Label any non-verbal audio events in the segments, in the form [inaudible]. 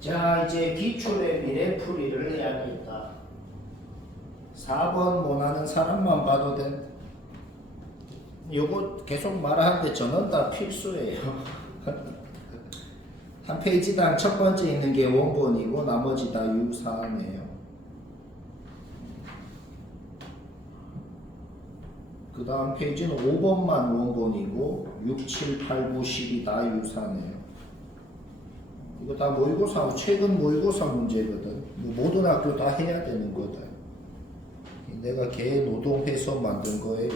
자 이제 기출의 미래 풀이를 해야겠다. 4번 원하는 사람만 봐도 돼 요거 계속 말하는데 저는 다 필수예요. [laughs] 한 페이지당 첫 번째 있는 게 원본이고 나머지 다 유사하네요. 그 다음 페이지는 5번만 원본이고 6, 7, 8, 9, 10이 다 유사네요 이거 다 모의고사 최근 모의고사 문제거든. 뭐 모든 학교 다 해야 되는 거다. 내가 개 노동 해서 만든 거예요.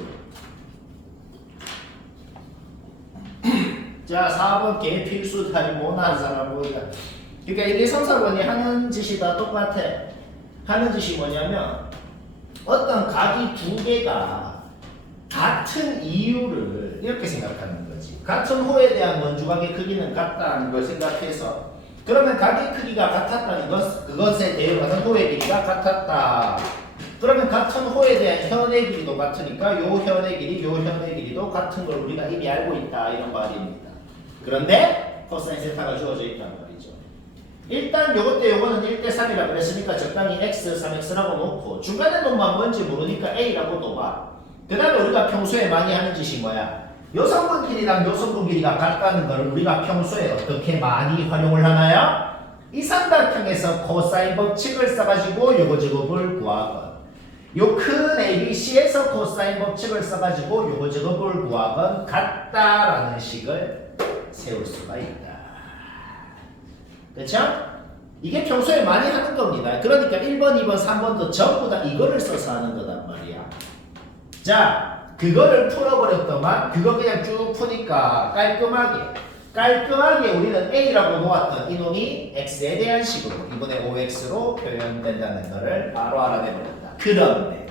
자, 4번 개 필수 다리 못한 사람 보이다. 그러니까 1, 2, 3, 4번이 하는 짓이 다 똑같아. 하는 짓이 뭐냐면 어떤 각이 두 개가 같은 이유를 이렇게 생각하는 거지. 같은 호에 대한 원주각의 크기는 같다는 걸 생각해서 그러면 각의 크기가 같았다는 것, 그것에 대응하는 호의 길이가 같았다. 그러면 같은 호에 대한 현의 길이도 같으니까 요 현의 길이, 요 현의 길이도 같은 걸 우리가 이미 알고 있다 이런 말입니다. 그런데 코사인 세타가 주어져 있단 말이죠. 일단 요것 때 요거는 1대3이라 그랬으니까 적당히 x, 3x라고 놓고 중간에 놈만 뭔지 모르니까 a라고 놓아. 그 다음에 우리가 평소에 많이 하는 짓이 뭐야? 요성분 길이랑 요성분 길이가 같다는 걸 우리가 평소에 어떻게 많이 활용을 하나요? 이 삼각형에서 코사인 법칙을 써가지고 요거 제곱을 구하건 요큰 ABC에서 코사인 법칙을 써가지고 요거 제곱을 구하건 같다라는 식을 세울 수가 있다. 그렇죠? 이게 평소에 많이 하는 겁니다. 그러니까 1번, 2번, 3번도 전부 다 이거를 써서 하는 거단 말이야. 자, 그거를 풀어버렸더만 그거 그냥 쭉 푸니까 깔끔하게 깔끔하게 우리는 A라고 놓았던 이놈이 X에 대한 식으로 이번에 OX로 표현된다는 것을 바로 알아내버렸다. 그런데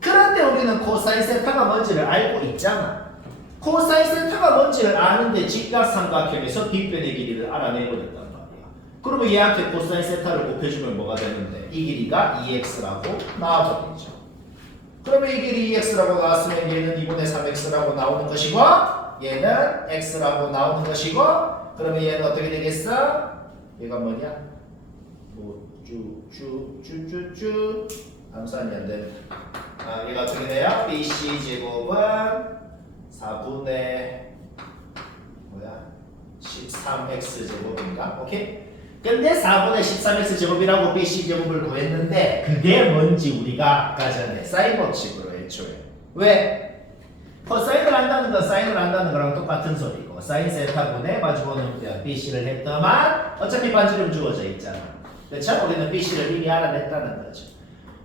그런데 우리는 코사인 세타가 뭔지를 알고 있잖아. 코사인 세타가 뭔지를 아는데 직각삼각형에서 빗변의 길이를 알아내버렸단 말이야. 그러면 얘한테 코사인 세타를 곱해주면 뭐가 되는데 이 길이가 2x라고 나와버리죠. 그러면 이 길이 2x라고 나왔으면 얘는 2분의 3x라고 나오는 것이고 얘는 x라고 나오는 것이고 그러면 얘는 어떻게 되겠어? 얘가 뭐냐? 뭐쭉쭉쭉쭉쭉 암산이 안 돼. 아 얘가 어떻게 돼요? bc 제곱은 4분의 뭐야? 13x 제곱인가? 오케이? 근데 4분의 13x 제곱이라고 bc 제곱을 구했는데 그게 뭔지 우리가 아까 전에 사인 법칙으로 애초에 왜? 코사인을 안다는 건 사인을 안다는 거랑 똑같은 소리고 사인 세타분의 마주보는 bc를 했더만 어차피 반지름 주어져 있잖아 그렇죠? 우리는 bc를 이미 알아냈다는 거죠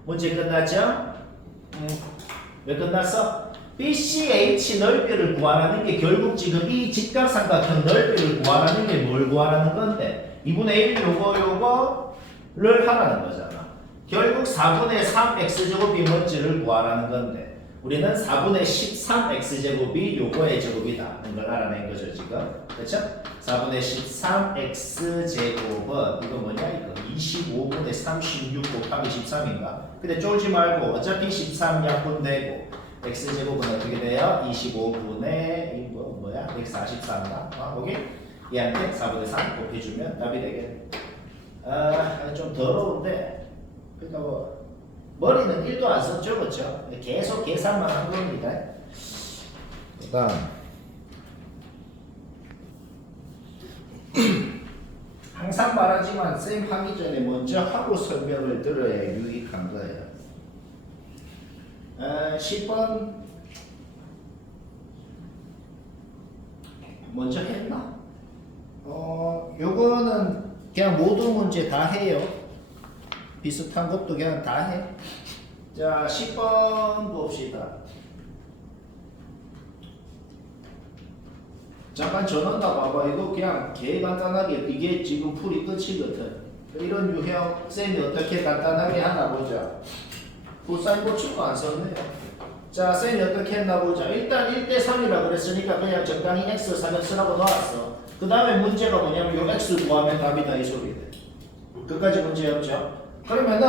문제 끝났죠? 음, 왜 끝났어? BCH 넓이를 구하라는 게 결국 지금 이 직각삼각형 넓이를 구하라는 게 뭘 구하라는 건데 2분의 1 요거 요거를 하라는 거잖아. 결국 4분의 3x제곱이 뭔지를 구하라는 건데 우리는 4분의 13x제곱이 요거의 제곱이다. 이걸 알아낸 거죠 지금. 그렇죠? 4분의 13x제곱은 이거 뭐냐 이거 25분의 36 곱하기 13인가? 근데 쫄지 말고 어차피 13 약분되고 x제곱은 어떻게 돼요? 25분의 이거 뭐야? 143인가? 아, 거기 얘한테 4분의 3 곱해주면 답이 되겠네. 아, 좀 더러운데 그러니까 뭐 머리는 1도 안 썼죠, 그렇죠? 계속 계산만 한 겁니다. 그 다음 [clears throat] 항상 말하지만 쌤 하기 전에 먼저 하고 설명을 들어야 유익한 거예요. 아, 10번 먼저 했나? 어, 요거는 그냥 모든 문제 다 해요. 비슷한 것도 그냥 다 해. 자, 10번 봅시다. 잠깐 전원 다 봐봐. 이거 그냥 개 간단하게 이게 지금 풀이 끝이거든. 이런 유형 쌤이 어떻게 간단하게 하나 보자. 불사인 고추도 안 썼네요. 자, 쌤이 어떻게 했나 보자. 일단 1대 3이라 그랬으니까 그냥 적당히 x 3x라고 넣었어. 그 다음에 문제가 뭐냐면 요 x 구하면 답이다 이 소리예요. 끝까지 문제였죠? 그러면은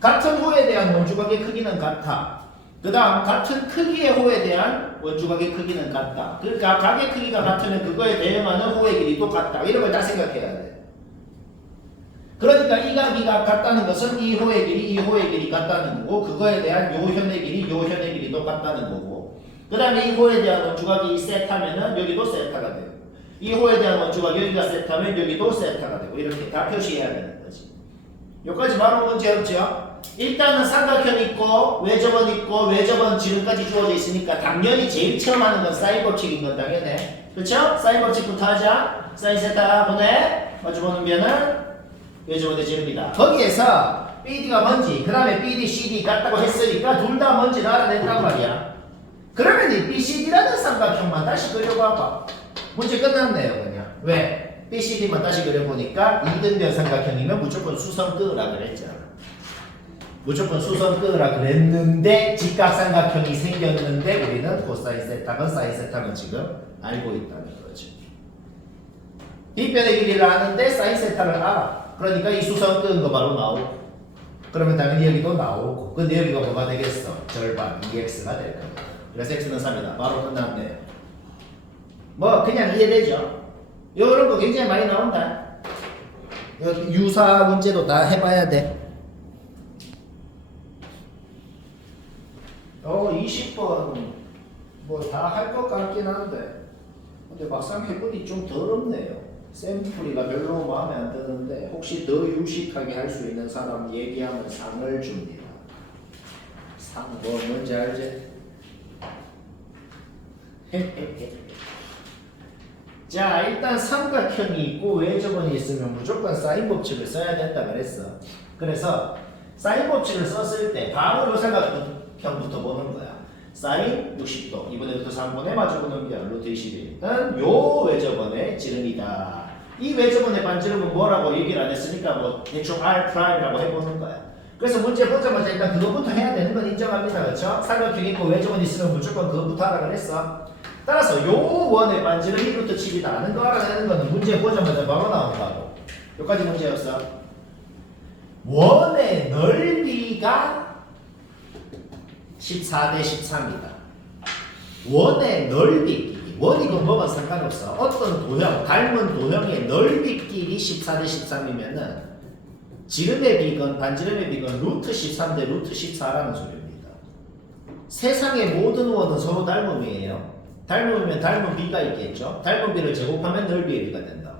같은 호에 대한 원주각의 크기는 같아. 그 다음 같은 크기의 호에 대한 원주각의 크기는 같다. 그러니까 각의 크기가 같으면 그거에 대응하는 호의 길이 똑같다. 이런 걸 다 생각해야 돼. 그러니까 이 각이가 같다는 것은 이 호의 길이 이 호의 길이 같다는 거고 그거에 대한 요 현의 길이 요 현의 길이 똑같다는 거고 그 다음에 이 호에 대한 원주각이 세타면은 여기도 세타가 돼요. 이 호에 대한 원주가 여기가 세타면 여기도 세타가 되고 이렇게 다 표시해야 되는 거지. 여기까지 바로 문제없죠? 일단은 삼각형 있고 외접은 있고 외접은 지금까지 주어져 있으니까 당연히 제일 처음 하는 건 사인 법칙인 건 당연해. 그렇죠? 사인 법칙부터 하자. 사인 세타 보내 마주보는 면은 외접은 대지입니다. 거기에서 BD가 뭔지 그 다음에 BD, CD 같다고 했으니까 둘 다 뭔지를 알아냈단 말이야. 그러면 이 BCD라는 삼각형만 다시 그려봐봐. 문제 끝났네요 그냥. 왜? BCD만 다시 그려보니까 이등변 삼각형이면 무조건 수성끄라 그랬잖아 무조건 수성끄라 그랬는데 직각삼각형이 생겼는데 우리는 코사인 세타건 사인 세타건 지금 알고 있다는 거죠. 뒷변의 길이를 아는데 사인 세타를 알아. 그러니까 이 수성끄는 거 바로 나오고 그러면 당연히 여기도 나오고. 근데 여기가 뭐가 되겠어? 절반 2x가 될 겁니다 그래서 x는 3이다. 바로 끝났네요 뭐 그냥 이해되죠? 이런 거 굉장히 많이 나온다. 유사 문제도 다 해봐야 돼. 어 20번 뭐 다 할 것 같긴 한데 근데 막상 해보니 좀 더럽네요. 샘플이가 별로 마음에 안 드는데 혹시 더 유식하게 할 수 있는 사람 얘기하면 상을 줍니다. 상뭐 뭔지 알지? [laughs] 자 일단 삼각형이 있고 외접원이 있으면 무조건 사인 법칙을 써야 된다 그랬어. 그래서 사인 법칙을 썼을 때 바로 요 삼각형부터 보는 거야. 사인 60도. 이번에부터 3분의 마주보는 게 루트 21은 요 외접원의 지름이다. 이 외접원의 반지름은 뭐라고 얘기를 안 했으니까 뭐 대충 R 프라임이라고 해보는 거야. 그래서 문제 보자마자 일단 그거부터 해야 되는 건 인정합니다. 그렇죠? 삼각형 있고 외접원 있으면 무조건 그거부터 하라 그랬어 따라서 요 원의 반지름이 루트 7이다 아는 거 알아내는 거는 문제 보자마자 바로 나온다고. 여기까지 문제였어. 원의 넓이가 14대 13이다. 원의 넓이끼리 원이건 뭐건 상관없어. 어떤 도형 닮은 도형의 넓이끼리 14대 13이면은 지름의 비건 반지름의 비건 루트 13대 루트 14라는 소리입니다. 세상의 모든 원은 서로 닮음이에요 닮으면 닮은 비가 있겠죠. 닮은 비를 제곱하면 넓이의 비가 된다.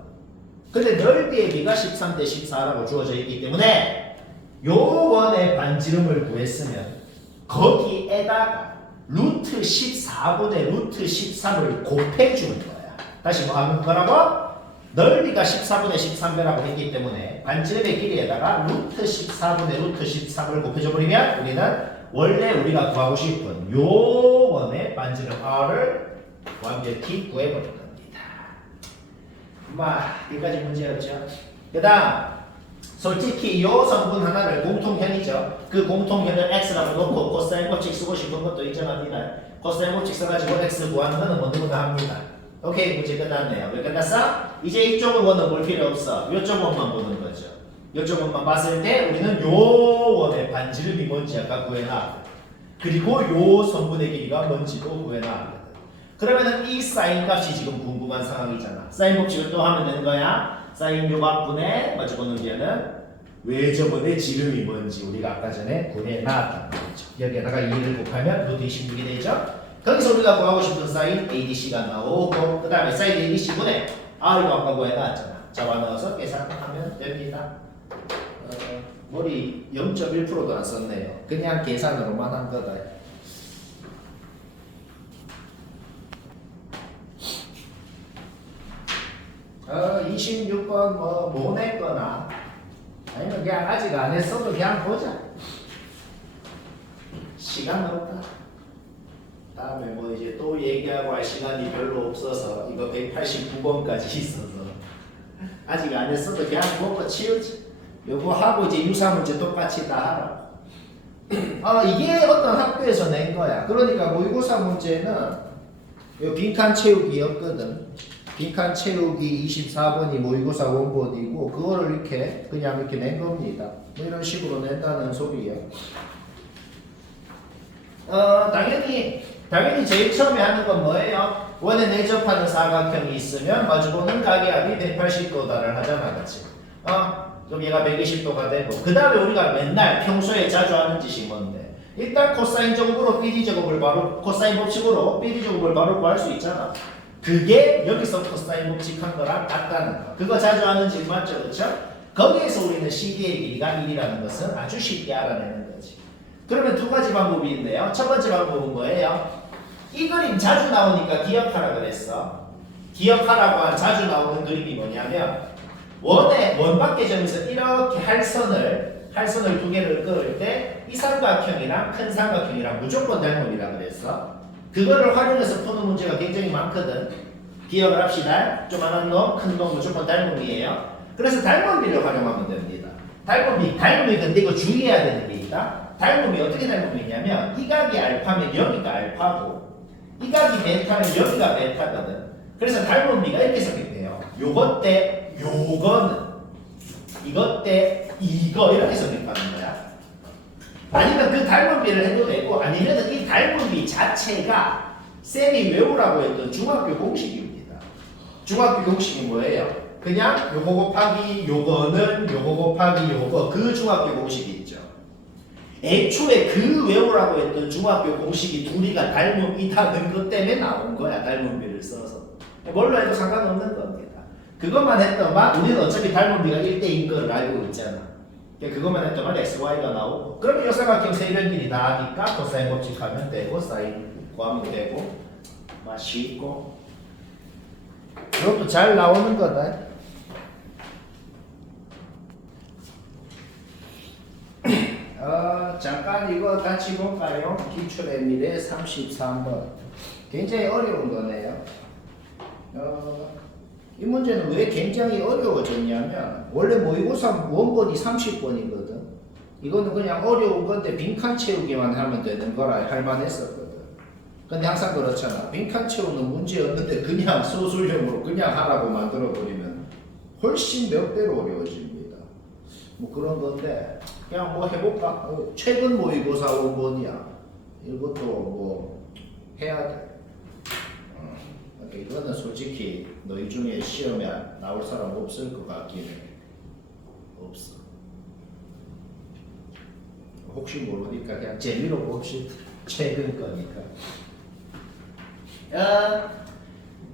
근데 넓이의 비가 13대 14라고 주어져 있기 때문에 요 원의 반지름을 구했으면 거기에다가 루트 14분의 루트 13을 곱해주는 거야. 다시 뭐 하는 거라고? 넓이가 14분의 13배라고 했기 때문에 반지름의 길이에다가 루트 14분의 루트 13을 곱해줘 버리면 우리는 원래 우리가 구하고 싶은 요 원의 반지름 R을 완벽히 구해버릴 겁니다. 마, 여기까지 문제였죠. 그 다음, 솔직히 이 성분 하나를 공통현이죠. 그 공통현을 x라고 놓고 코사인 법칙 쓰고 싶은 것도 인정합니다. 코사인 법칙 써가지고 x 구하는 거는 뭐 누구나 합니다. 오케이, 문제 끝났네요. 왜 끝났어? 이제 이쪽 원은 볼 필요 없어. 이쪽 원만 보는 거죠. 이쪽 원만 봤을 때 우리는 요 원의 반지름이 뭔지 아까 구해놔. 그리고 요 성분의 길이가 뭔지도 구해놔. 그러면은 이 사인 값이 지금 궁금한 상황이잖아. 사인 법칙을 또 하면 되는 거야. 사인 요각분의 마주보는 게는 외접원의 지름이 뭔지 우리가 아까 전에 구해놨단 말이죠. 여기에다가 2를 곱하면 루트 26이 되죠. 거기서 우리가 구하고 싶은 사인 ADC가 나오고 그 다음에 사인 ADC분의 R도 아까 구해놨잖아. 잡아넣어서 계산하면 됩니다. 어, 머리 0.1%도 안 썼네요. 그냥 계산으로만 한 거다. 어, 26번 뭐, 못 냈거나, 아니면 그냥 아직 안 했어도 그냥 보자. 시간 없다. 다음에 뭐 이제 또 얘기하고 할 시간이 별로 없어서 이거 189번까지 [laughs] 있어서 아직 안 했어도 그냥 보고 치우지. 요거 하고 이제 유사 문제 똑같이 다 하라. [clears throat] 아 이게 어떤 학교에서 낸 거야. 그러니까 모의고사 문제는 요 빈칸 채우기였거든. 빈칸 채우기 24번이 모의고사 원본이고 그거를 이렇게 그냥 이렇게 낸 겁니다. 뭐 이런 식으로 낸다는 소리예요. 어 당연히 당연히 제일 처음에 하는 건 뭐예요? 원에 내접하는 사각형이 있으면 마주보는 각의 합이 180도다를 하잖아, 같이. 어 그럼 얘가 120도가 되고 그 다음에 우리가 맨날 평소에 자주 하는 짓이 뭔데 일단 코사인 제곱으로 BD 제곱을 바로 코사인 법칙으로 BD 제곱을 바로 구할 수 있잖아 그게 여기서 코사인 법칙한 거랑 같다는 거 그거 자주 하는 짓 맞죠 그렇죠? 거기에서 우리는 CD의 길이가 1이라는 것은 아주 쉽게 알아내는 거지 그러면 두 가지 방법이 있네요 첫 번째 방법은 뭐예요? 이 그림 자주 나오니까 기억하라 그랬어 기억하라고 한 자주 나오는 그림이 뭐냐면 원의 원밖의 점에서 이렇게 할선을 할선을 두 개를 그을 때 이 삼각형이랑 큰 삼각형이랑 무조건 닮음이라 그랬어. 그거를 활용해서 푸는 문제가 굉장히 많거든. 기억을 합시다. 조만한 놈, 큰 놈 무조건 닮음이에요. 그래서 닮음비를 활용하면 됩니다. 닮음비, 닮음이 근데 이거 주의해야 되는 게 있다. 닮음이 어떻게 닮음이냐면 이 각이 알파면 여기가 알파고 이 각이 베타면 여기가 베타거든. 그래서 닮음비가 이렇게 생겼대요. 요것 때 요거는 이것 때 이거 이렇게 선택하는 거야. 아니면 그 닮은비를 해도 되고 아니면 이 닮은비 자체가 쌤이 외우라고 했던 중학교 공식입니다. 중학교 공식이 뭐예요? 그냥 요거 곱하기 요거는 요거 곱하기 요거 그 중학교 공식이 있죠. 애초에 그 외우라고 했던 중학교 공식이 둘이가 닮음이다는 것 때문에 나온 거야 닮은비를 써서 뭘로 해도 상관없는 겁니다. 그것만 했더만 우리는 어차피 닮은비가 1대인 걸 알고 있잖아. 그러니까 그것만 했더만 XY가 나오고 그러면 세변끼리 다 하니까 코사인 법칙하면 되고 사인 구하면 되고 맛이 있고 이것도 잘 나오는 거다. [clears throat] 어, 잠깐 이거 같이 볼까요? 기출의 미래 33번. 굉장히 어려운 거네요. 어, 이 문제는 왜 굉장히 어려워졌냐면 원래 모의고사 원본이 30번이거든. 이거는 그냥 어려운 건데 빈칸 채우기만 하면 되는 거라 할 만했었거든. 근데 항상 그렇잖아. 빈칸 채우는 문제였는데 그냥 소술형으로 그냥 하라고 만들어 버리면 훨씬 몇 배로 어려워집니다. 뭐 그런 건데 그냥 뭐 해볼까? 어, 최근 모의고사 원본이야. 이것도 뭐 해야 돼. 이거는 솔직히 너희 중에 시험에 나올 사람 없을 것 해. 없어. 혹시 모르니까 그냥 재미로 봅시다. [laughs] 최근 거니까. 어,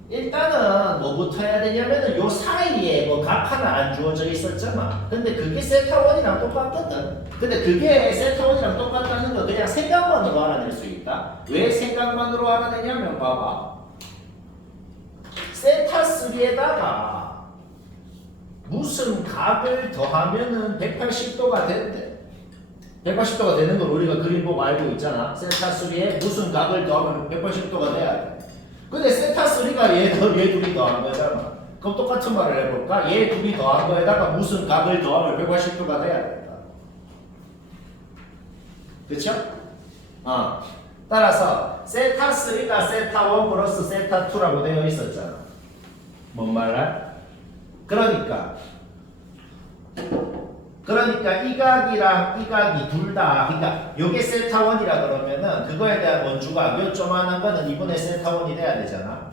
일단은 뭐부터 해야 되냐면은 요 사이에 뭐각 하나 안 주어져 있었잖아. 근데 그게 세타원이랑 똑같거든. 근데 그게 세타원이랑 똑같다는 거 그냥 생각만으로 알아낼 수 있다. 왜 생각만으로 알아내냐면 봐봐. 세타 3에다가 무슨 각을 더하면은 180도가 된대. 180도가 되는 걸 우리가 그림 보고 알고 있잖아. 세타 3에 무슨 각을 더하면 180도가 돼야 돼. 근데 세타 3가 얘, 더, 얘 둘이 더한 거잖아. 그럼 똑같은 말을 해볼까? 얘 둘이 더한 거에다가 무슨 각을 더하면 180도가 돼야 된다. 그쵸? 어. 따라서 세타 3가 세타 1 플러스 세타 2라고 되어 있었잖아. 뭔 말이야? 그러니까 그러니까 이 각이랑 이 각이 둘 다 그러니까 요게 세타 1이라 그러면은 그거에 대한 원주가 요 조만한 거는 이번에 세타 1이 돼야 되잖아.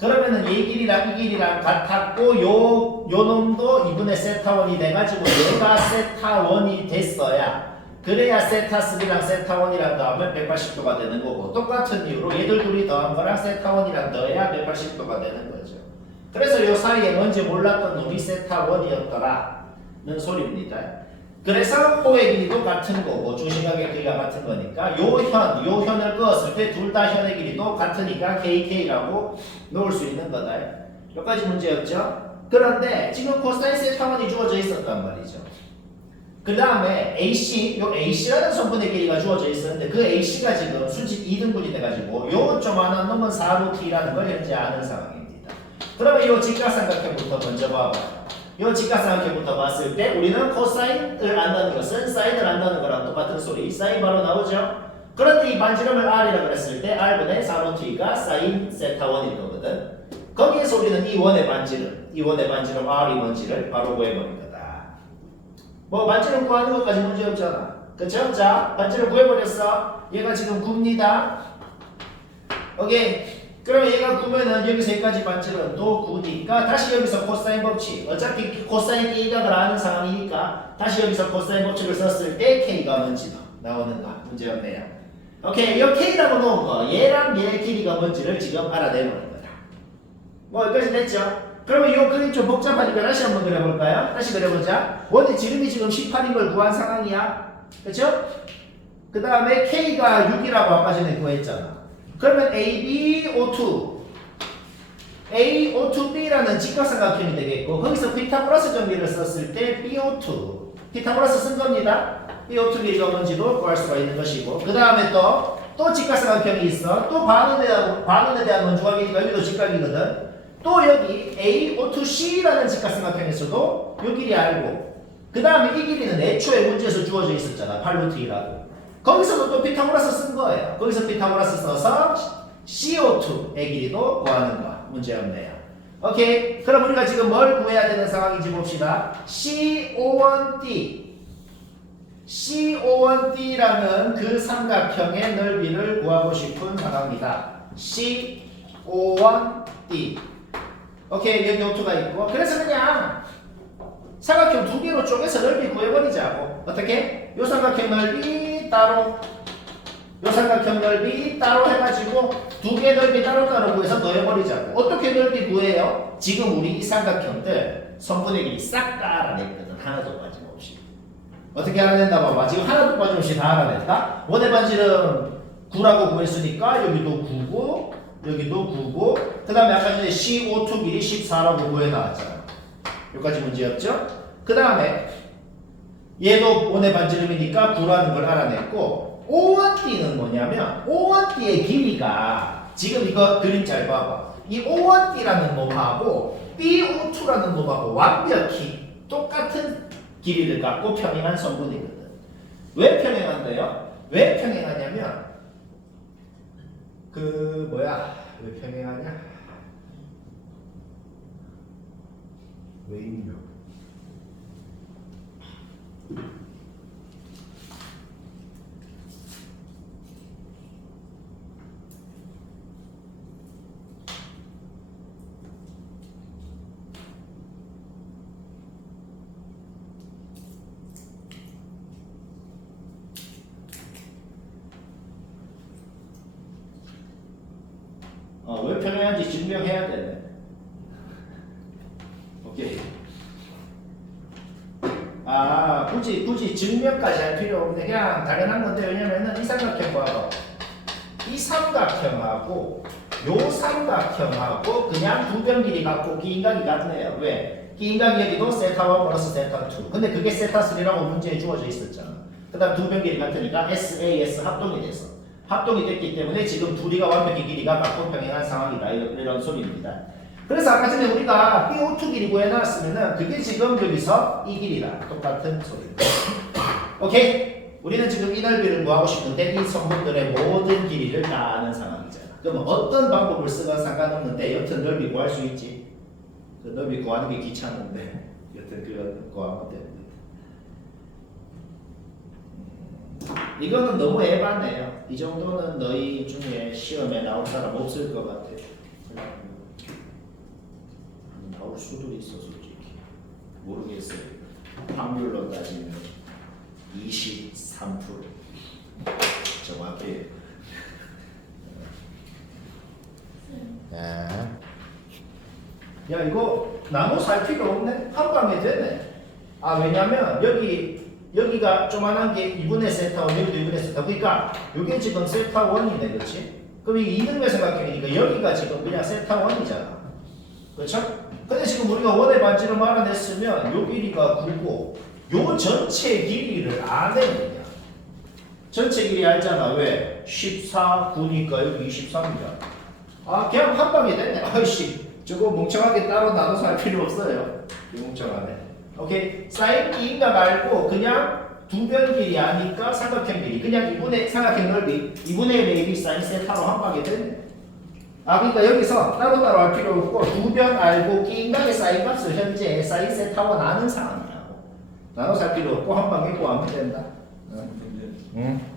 그러면은 얘 길이랑 이 길이랑 같았고 요, 요 놈도 이번에 세타 1이 돼가지고 얘가 세타 1이 됐어야 그래야 세타 3랑 세타 1이랑 더하면 180도가 되는 거고 똑같은 이유로 얘들 둘이 더한 거랑 세타 1이랑 더해야 180도가 되는 거죠. 그래서 요 사이에 뭔지 몰랐던 놈이 세타 1이었더라는 소리입니다. 그래서 호의 길이도 같은 거고 중심각의 길이가 같은 거니까 요 현, 요 현을 그었을 때 둘 다 현의 길이도 같으니까 KK라고 놓을 수 있는 거다. 여기까지 문제였죠? 그런데 지금 코사인 세타 1이 주어져 있었단 말이죠. 그 다음에 AC, 요 AC라는 성분의 길이가 주어져 있었는데 그 AC가 지금 수직 2등분이 돼가지고 요 조만한 놈은 4루트라는 걸 현재 아는 상황입니다. 그러면 요 직각삼각형부터 먼저 봐봐. 요 직각삼각형부터 봤을 때 우리는 코사인을 안다는 것은 사인을 안다는 거랑 똑같은 소리. 사인 바로 나오죠? 그런데 이 반지름을 R이라고 했을 때 R분의 4루트가 사인 세타 1일 거거든. 거기에서 우리는 이 원의 반지름, 이 원의 반지름 R이 뭔지를 바로 구해버린 거다. 뭐 반지름 구하는 것까지 문제 없잖아. 그쵸? 자, 반지름 구해버렸어. 얘가 지금 굽니다. 오케이. 그럼 얘가 9면은 여기서 여기까지 반지름 또 9니까 다시 여기서 코사인 법칙. 어차피 코사인 A각을 아는 상황이니까 다시 여기서 코사인 법칙을 썼을 때 K가 뭔지 나오는가? 문제였네요. 오케이. 이 K라고 놓은 거 얘랑 얘 길이가 뭔지를 지금 알아내보는 거다. 뭐 여기까지 됐죠? 그러면 이 그림 좀 복잡하니까 다시 한번 그려볼까요? 다시 그려보자. 원의 지름이 지금 18인 걸 구한 상황이야. 그쵸? 그 다음에 K가 6이라고 아까 전에 구했잖아 그러면 ABO2 AO2B라는 직각삼각형이 되겠고 거기서 피타고라스 정리를 썼을 때 BO2 피타고라스 쓴 겁니다. BO2 길이가 뭔지도 구할 수가 있는 것이고 그 다음에 또 또 직각삼각형이 있어. 또 반원에 대한 반원에 대한 원주각 길이가 여기도 직각이거든. 또 여기 AO2C라는 직각삼각형에서도 요 길이 알고 그 다음에 이 길이는 애초에 문제에서 주어져 있었잖아. 8루트이라고. 거기서도 또 피타고라스 쓴 거예요. 거기서 피타고라스 써서 CO2의 길이도 구하는 거 문제였네요. 오케이. 그럼 우리가 지금 뭘 구해야 되는 상황인지 봅시다. CO1D CO1D라는 그 삼각형의 넓이를 구하고 싶은 상황이다. CO1D 오케이 여기 오투가 있고 그래서 그냥 삼각형 두 개로 쪼개서 넓이 구해버리자고 어떻게? 요 삼각형 넓이 따로. 요 삼각형 넓이 따로 해가지고 두 개 넓이 따로따로 구해서 넣어버리자고. 어떻게 넓이 구해요? 지금 우리 이 삼각형들 성분의 길이 싹다 알아냈거든. 하나도 빠짐없이. 어떻게 알아낸다 봐봐 지금 하나도 빠짐없이 다 알아냈다? 원의 반지름 9라고 구했으니까 여기도 9고 여기도 9고 그 다음에 아까 전에 CO2 길이 14라고 구해 나왔잖아. 여기까지 문제였죠? 그 다음에 얘도 원의 반지름이니까 9라는 걸 알아냈고 O1D는 뭐냐면 O1D의 길이가 지금 이거 그림 잘 봐봐. 이 O1D라는 놈하고 BO2라는 놈하고 완벽히 똑같은 길이를 갖고 평행한 성분이거든. 왜 평행한데요? 왜 평행하냐면 그 뭐야? 왜 평행하냐? 왜 있냐 어, 왜 평행한지 증명해야 되네. 오케이. 아, 굳이, 굳이 증명까지 할 필요 없네. 그냥 당연한 건데, 왜냐면은 이 삼각형 봐봐. 이 삼각형하고 요 삼각형하고 그냥 두 변 길이 같고 기인각이 같네요. 왜? 기인각이 여기도 세타1 플러스 세타2. 근데 그게 세타3라고 문제에 주어져 있었잖아. 그 다음 두 변 길이 같으니까 SAS 합동이 됐어. 합동이 됐기 때문에 지금 둘이가 완벽히 길이가 같고 평행한 상황이다. 이런 소리입니다. 그래서 아까 전에 우리가 BO2 길이 구해놨으면은 그게 지금 여기서 이 길이다. 똑같은 소리입니다. 오케이? 우리는 지금 이 넓이를 구하고 싶은데 이 성분들의 모든 길이를 다 아는 상황이잖아. 그러면 어떤 방법을 쓰건 상관없는데 여튼 넓이 구할 수 있지. 그 넓이 구하는 게 귀찮은데 [laughs] 여튼 그 구하면 됩니다. 이거는 너무 에바네요. 이 정도는 너희 중에 시험에 나올 사람 없을 것 같아. 나올 수도 있어 솔직히 모르겠어요. 확률로 따지면 23% 정확해요. 네. 야 이거 나무 살 필요 없네. 한 방에 되네. 아 왜냐면 여기 여기가 조만한 게 2분의 세타 1, 여기도 2분의 세타. 그러니까 이게 지금 세타 1이네, 그렇지? 그럼 이게 이등변 삼각형이니까 여기가 지금 그냥 세타 1이잖아. 그렇죠? 근데 지금 우리가 원의 반지름 알아냈으면 요 길이가 9고 요 전체 길이를 안 해야 전체 길이 알잖아. 왜? 14, 9니까 여기 23이잖아. 아, 그냥 한 방에 됐네. 아이씨, 저거 멍청하게 따로 나눠서 할 필요 없어요. 이 멍청하네. 오케이. 사인 E가 말고 그냥 두 변 길이 아니까 삼각형 길이. 그냥 2분의 삼각형 넓이 2분의 1 AB 사인 세타로 한 방에 됐네. 아, 그러니까 여기서 따로따로 할 필요 없고 두 변 알고 E인각의 사인 값을 현재 사인 세타와 나는 상황이라고. 나눠서 할 필요 없고 한 방에 구하면 된다. 응. 응.